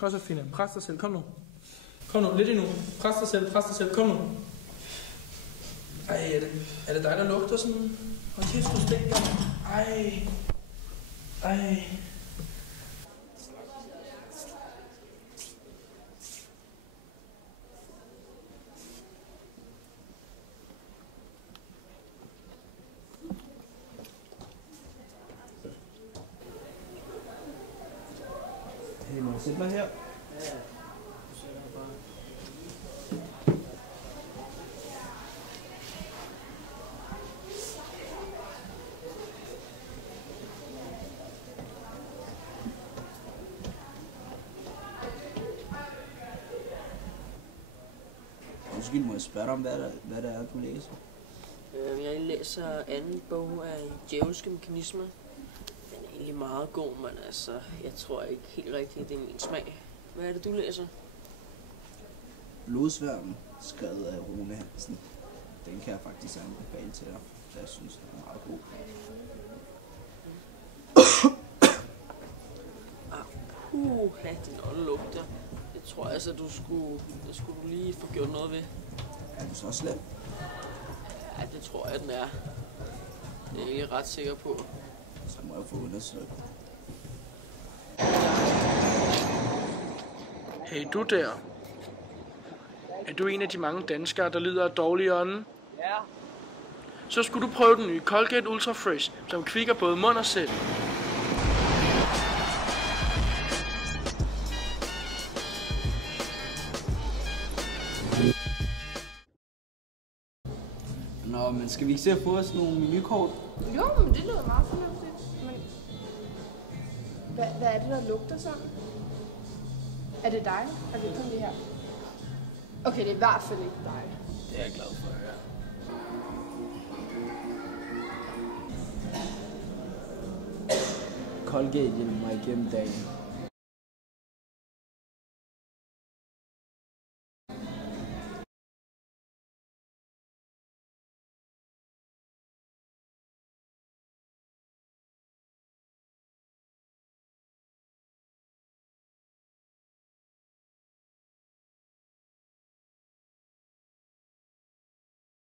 Kom så, Fina. Pres dig selv. Kom nu. Kom nu. Lidt endnu. Pres dig selv. Pres dig selv. Kom nu. Ej, er det dig, der lugter sådan? Hold kæft, du stinker. Ej. Ej. Hey, må jeg sætte mig her? Ja. Undskyld, må jeg spørge dig om, hvad det er, du læser? Jeg læser anden bog af Djævelske Mekanismer. Den er egentlig meget god, men altså, jeg tror ikke helt rigtigt, det er min smag. Hvad er det, du læser? Blodsværmen, skrevet af Rune Hansen. Den kan jeg faktisk anbefale til dig, jeg synes, den er meget god. Din ånd lugter. Jeg tror altså, det skulle du lige få gjort noget ved. Er du så slem? Ja, det tror jeg, den er. Det er jeg ikke ret sikker på. Så må jeg få undersøgt. Hey, du der. Er du en af de mange danskere, der lider af dårlig ånde? Ja. Så skulle du prøve den nye Colgate Ultra Fresh, som kvikker både mund og sind. Nå, men skal vi ikke se at få os nogle menukort? Jo, men det lyder meget fornuftigt. Men hvad er det, der lugter sådan? Er det dig? Er det kun det her? Okay, det er i hvert fald ikke dig. Det er jeg glad for at høre. Colgate hjælper mig igennem dagen.